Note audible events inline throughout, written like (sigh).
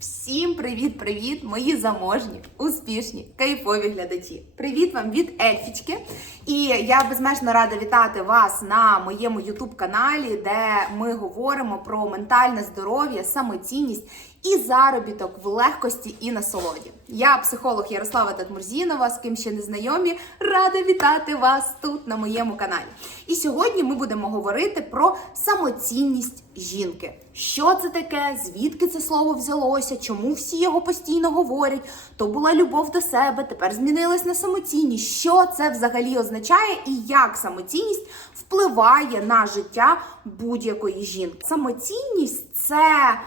Всім привіт-привіт, мої заможні, успішні, кайфові глядачі. Привіт вам від Ельфічки. І я безмежно рада вітати вас на моєму ютуб-каналі, де ми говоримо про ментальне здоров'я, самоцінність і заробіток в легкості і насолоді. Я психолог Ярослава Татмурзінова, з ким ще не знайомі, рада вітати вас тут на моєму каналі. І сьогодні ми будемо говорити про самоцінність жінки. Що це таке? Звідки це слово взялося? Чому всі його постійно говорять? То була любов до себе, тепер змінилась на самоцінність. Що це взагалі означає і як самоцінність впливає на життя будь-якої жінки? Самоцінність це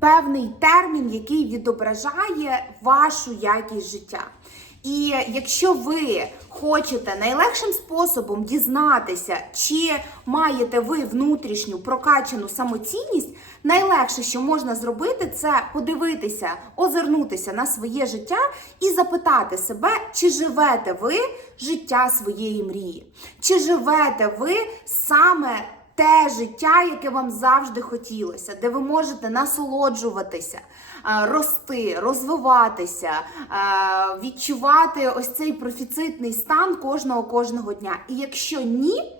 певний термін, який відображає вашу якість життя. І якщо ви хочете найлегшим способом дізнатися, чи маєте ви внутрішню прокачану самоцінність, найлегше, що можна зробити, це подивитися, озирнутися на своє життя і запитати себе, чи живете ви життя своєї мрії, чи живете ви саме те життя, яке вам завжди хотілося, де ви можете насолоджуватися, е, рости, розвиватися, е, відчувати ось цей профіцитний стан кожного кожного дня. І якщо ні,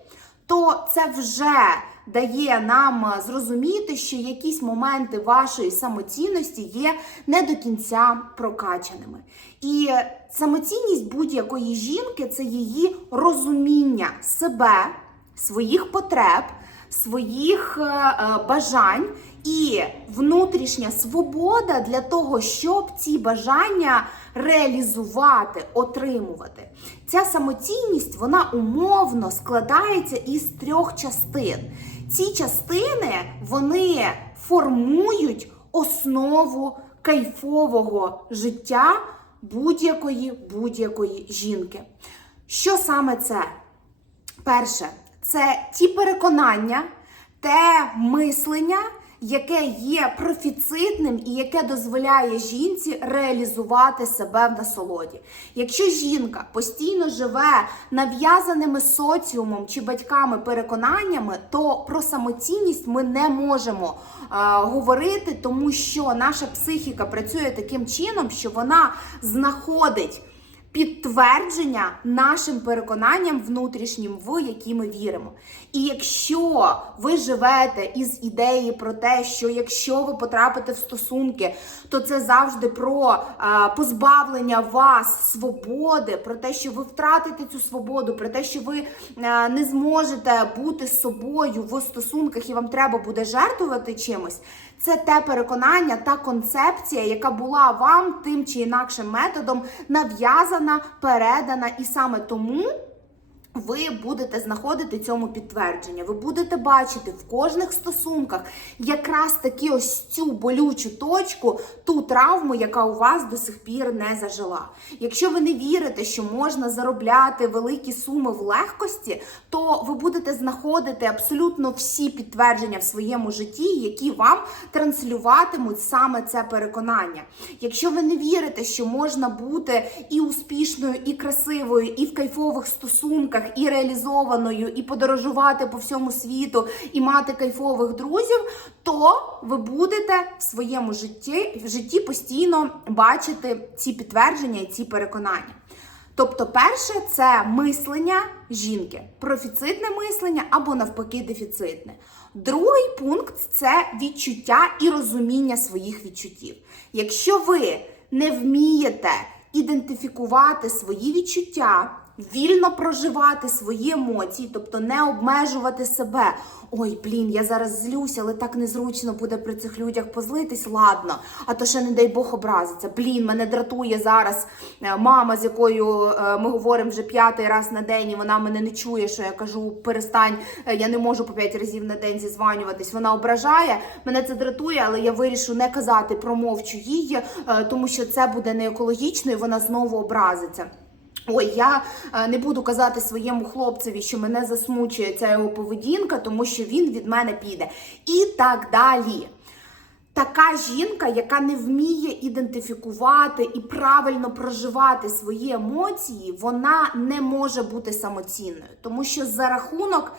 то це вже дає нам зрозуміти, що якісь моменти вашої самоцінності є не до кінця прокачаними. І самоцінність будь-якої жінки це її розуміння себе, своїх потреб, своїх е, е, бажань і внутрішня свобода для того, щоб ці бажання реалізувати, отримувати. Ця самоцінність вона умовно складається із трьох частин. Ці частини вони формують основу кайфового життя будь-якої будь-якої жінки. Що саме це? Перше, це ті переконання, те мислення, яке є профіцитним і яке дозволяє жінці реалізувати себе в насолоді. Якщо жінка постійно живе нав'язаними соціумом чи батьками переконаннями, то про самоцінність ми не можемо е, говорити, тому що наша психіка працює таким чином, що вона знаходить підтвердження нашим переконанням внутрішнім, в які ми віримо. І якщо ви живете із ідеї про те, що якщо ви потрапите в стосунки, то це завжди про а, позбавлення вас свободи, про те, що ви втратите цю свободу, про те, що ви а, не зможете бути з собою в стосунках і вам треба буде жертвувати чимось. Це те переконання, та концепція, яка була вам тим чи інакшим методом нав'язана, передана, і саме тому. Ви будете знаходити цьому підтвердження. Ви будете бачити в кожних стосунках якраз таки ось цю болючу точку, ту травму, яка у вас до сих пір не зажила. Якщо ви не вірите, що можна заробляти великі суми в легкості, то ви будете знаходити абсолютно всі підтвердження в своєму житті, які вам транслюватимуть саме це переконання. Якщо ви не вірите, що можна бути і успішною, і красивою, і в кайфових стосунках, і реалізованою, і подорожувати по всьому світу, і мати кайфових друзів, то ви будете в своєму житті, в житті постійно бачити ці підтвердження і ці переконання. Тобто, перше це мислення жінки, профіцитне мислення або навпаки дефіцитне. Другий пункт це відчуття і розуміння своїх відчуттів. Якщо ви не вмієте ідентифікувати свої відчуття, вільно проживати свої емоції, тобто не обмежувати себе. Ой, блін, я зараз злюсь, але так незручно буде при цих людях позлитись. Ладно, а то ще не дай Бог образиться. Блін, мене дратує зараз е, мама, з якою е, ми говоримо вже п'ятий раз на день, і вона мене не чує, що я кажу, перестань, е, я не можу по п'ять разів на день зізванюватись. Вона ображає, мене це дратує, але я вирішу не казати, промовчу її, тому що це буде не екологічно, і вона знову образиться. Ой, я е, не буду казати своєму хлопцеві, що мене засмучує ця його поведінка, тому що він від мене піде. І так далі. Така жінка, яка не вміє ідентифікувати і правильно проживати свої емоції, вона не може бути самоцінною, тому що за рахунок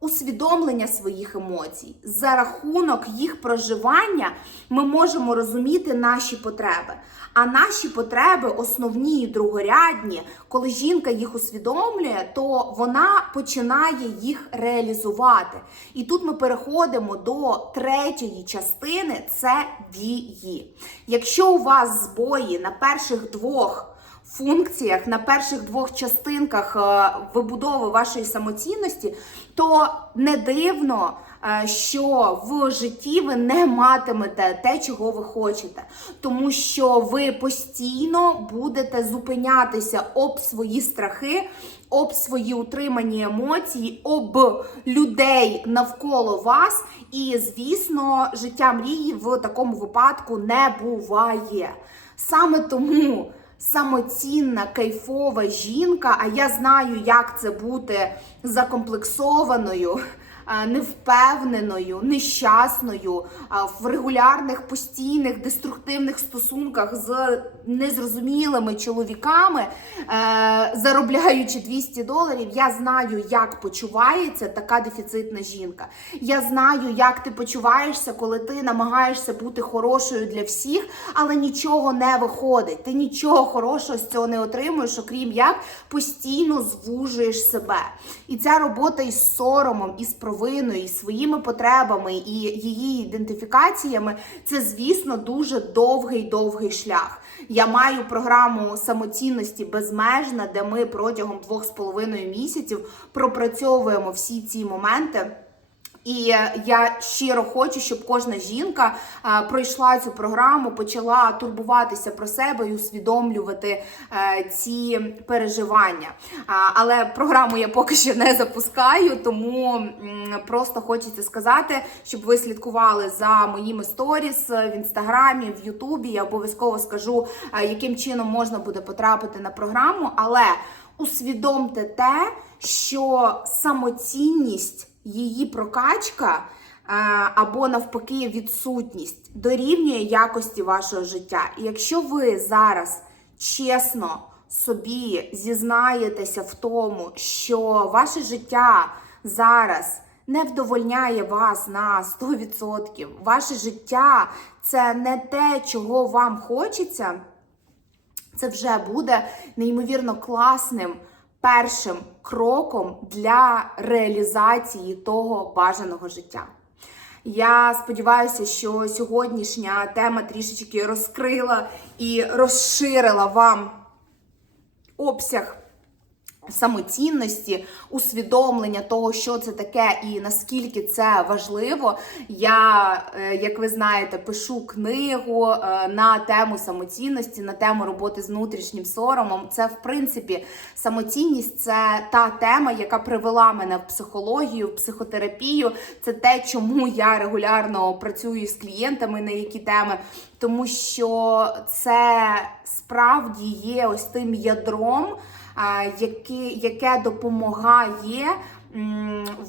усвідомлення своїх емоцій. За рахунок їх проживання ми можемо розуміти наші потреби. А наші потреби, основні і другорядні, коли жінка їх усвідомлює, то вона починає їх реалізувати. І тут ми переходимо до третьої частини це дії. Якщо у вас збої на перших двох функціях, на перших двох частинках е, вибудови вашої самоцінності, то не дивно, е, що в житті ви не матимете те, чого ви хочете, тому що ви постійно будете зупинятися об свої страхи, об свої утримані емоції, об людей навколо вас. І, звісно, життя мрії в такому випадку не буває. Саме тому самоцінна, кайфова жінка, а я знаю, як це бути закомплексованою. Е, Невпевненою, нещасною, е, в регулярних постійних деструктивних стосунках з незрозумілими чоловіками, е, заробляючи 200 доларів, я знаю, як почувається така дефіцитна жінка. Я знаю, як ти почуваєшся, коли ти намагаєшся бути хорошою для всіх, але нічого не виходить. Ти нічого хорошого з цього не отримуєш, окрім як постійно звужуєш себе. І ця робота із соромом, із провиною, і своїми потребами і її ідентифікаціями це, звісно, дуже довгий довгий шлях. Я маю програму самоцінності безмежна, де ми протягом двох з половиною місяців пропрацьовуємо всі ці моменти. І я щиро хочу, щоб кожна жінка е, пройшла цю програму, почала турбуватися про себе і усвідомлювати е, ці переживання. Але програму я поки що не запускаю, тому просто хочеться сказати, щоб ви слідкували за моїми сторіс в інстаграмі, в Ютубі. Я обов'язково скажу, е, яким чином можна буде потрапити на програму, але усвідомте те, що самоцінність її прокачка е, або навпаки відсутність дорівнює якості вашого життя. І якщо ви зараз чесно собі зізнаєтеся в тому, що ваше життя зараз не вдовольняє вас на 100%, ваше життя це не те, чого вам хочеться, це вже буде неймовірно класним першим кроком для реалізації того бажаного життя. Я сподіваюся, що сьогоднішня тема трішечки розкрила і розширила вам обсяг самоцінності, усвідомлення того, що це таке і наскільки це важливо. Я, е, як ви знаєте, пишу книгу е, на тему самоцінності, на тему роботи з внутрішнім соромом. Це, в принципі, самоцінність це та тема, яка привела мене в психологію, в психотерапію. Це те, чому я регулярно працюю з клієнтами на які теми. Тому що це справді є ось тим ядром а, яке, яке допомагає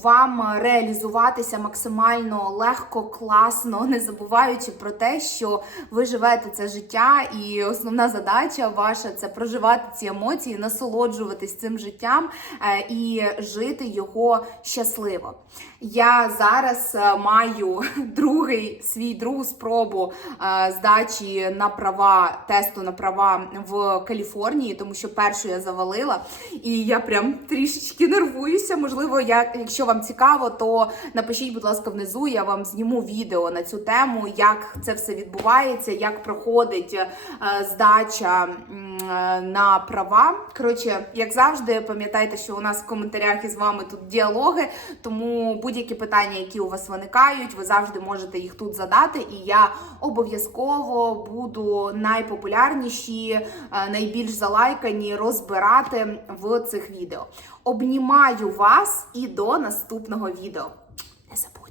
вам реалізуватися максимально легко, класно, (laughs) не забуваючи про те, що ви живете це життя, і основна задача ваша це проживати ці емоції, насолоджуватись цим життям е, і жити його щасливо. Я зараз е, маю (laughs) другий свій другу спробу е, здачі на права тесту на права в Каліфорнії, тому що першу я завалила, і я прям трішечки нервуюся. Можливо, я, якщо вам цікаво, то напишіть, будь ласка, внизу. Я вам зніму відео на цю тему, як це все відбувається, як проходить е, здача на права. Коротше, як завжди, пам'ятайте, що у нас в коментарях із вами тут діалоги, тому будь-які питання, які у вас виникають, ви завжди можете їх тут задати, і я обов'язково буду найпопулярніші, е, найбільш залайкані розбирати в цих відео. Обнімаю вас і до наступного відео. Не забудьте.